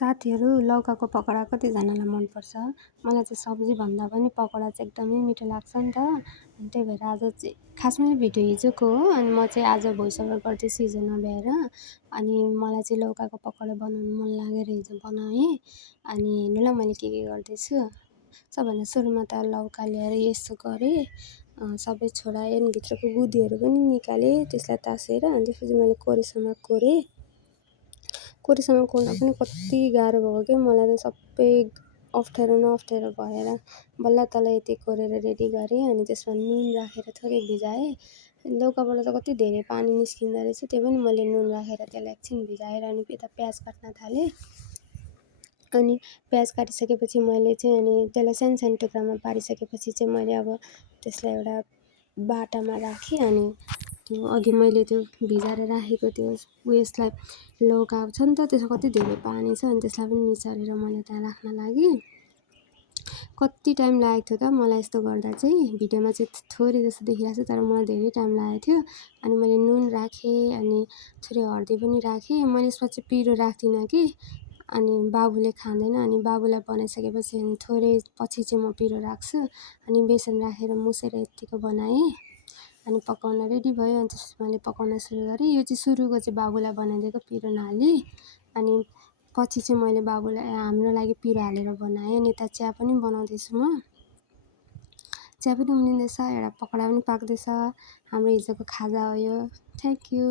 साथीहरू लौकाको पकौडा कतिजनालाई मनपर्छ। मलाई चाहिँ सब्जीभन्दा पनि पकौडा चाहिँ एकदमै मिठो लाग्छ नि त। अनि त्यही भएर आज चाहिँ खासमा भिडियो हिजोको हो। अनि म चाहिँ आज भोइस ओभर गर्दैछु हिजो नभ्याएर। अनि मलाई चाहिँ लौकाको पकौडा बनाउनु मन लागेर हिजो बनाएँ। अनि हेर्नु ल मैले के गर्दैछु। सबभन्दा सुरुमा त लौका ल्याएर यसो गरेँ, सबै छोडाएँ अनि भित्रको गुदीहरू पनि निकालेँ, त्यसलाई तासेर। अनि त्यसपछि मैले कोरेसम्म कोरेँ कोर्न पनि कति गाह्रो भयो कि मलाई त सबै अप्ठ्यारो न भएर बल्ल तल यति कोरेर रेडी गरेँ। अनि त्यसमा नुन राखेर थोरै भिजाएँ। लौकाबाट त कति धेरै पानी निस्किँदो रहेछ, त्यही पनि मैले नुन राखेर त्यसलाई एकछिन भिजाएर अनि यता प्याज काट्न थालेँ। अनि प्याज काटिसकेपछि मैले चाहिँ अनि त्यसलाई सानो सानो टुक्रामा पारिसकेपछि चाहिँ मैले अब त्यसलाई एउटा बाटामा राखेँ। अनि त्यो अघि मैले त्यो भिजाएर राखेको त्यो उयसलाई लौका छ नि त, त्यसमा कति धेरै पानी छ। अनि त्यसलाई पनि निचोरेर मैले त्यहाँ राख्न लागेँ। कति टाइम लागेको थियो त मलाई यस्तो गर्दा चाहिँ। भिडियोमा चाहिँ थोरै जस्तो देखिरहेको छ तर मलाई धेरै टाइम लागेको थियो। अनि मैले नुन राखेँ, अनि थोरै हर्दी पनि राखेँ। मैले यसमा चाहिँ पिरो राख्दिनँ कि, अनि बाबुले खाँदैन। अनि बाबुलाई बनाइसकेपछि अनि थोरै पछि चाहिँ म पिरो राख्छु। अनि बेसन राखेर मुसेर यत्तिको बनाएँ। अनि पकाउन रेडी भयो। अनि त्यसपछि मैले पकाउन सुरु गरेँ। यो चाहिँ सुरुको चाहिँ बाबुलाई बनाइदिएको पिरो नहाली। अनि पछि चाहिँ मैले हाम्रो लागि पिरो हालेर बनाएँ। अनि यता चिया पनि बनाउँदैछु म। चिया पनि उम्लिँदैछ, एउटा पकौडा पनि पाक्दैछ। हाम्रो हिजोको खाजा हो यो। Thank you.